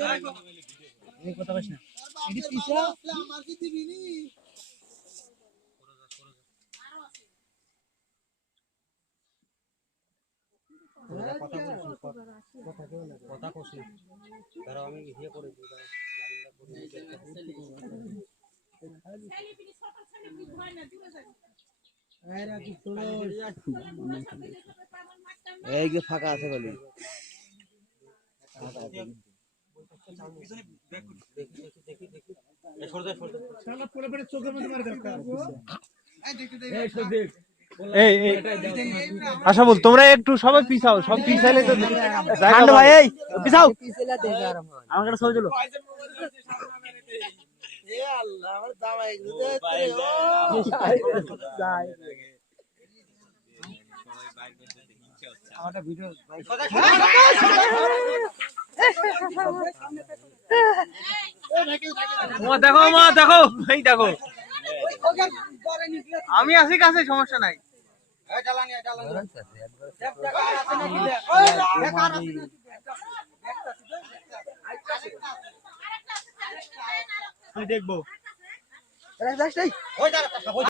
এই কথা কইছ না এটি পিছা আমার কি দিবি নি কথা বলছিস কথা কইছিস তারা আমি ইয়ে করেছি এই যে ফাঁকা আছে বলি আশা বল তোমরা একটু সবাই পিছাও সব পিছাইলে তো ঠান্ডা ভাই এই পিছাও আমার কাছে ছবি তুলো আল্লাহ আমার জামাই আমারটা ভিডিও মা দেখো এই দেখো আমি আছি কাছে সমস্যা নাই দেখবো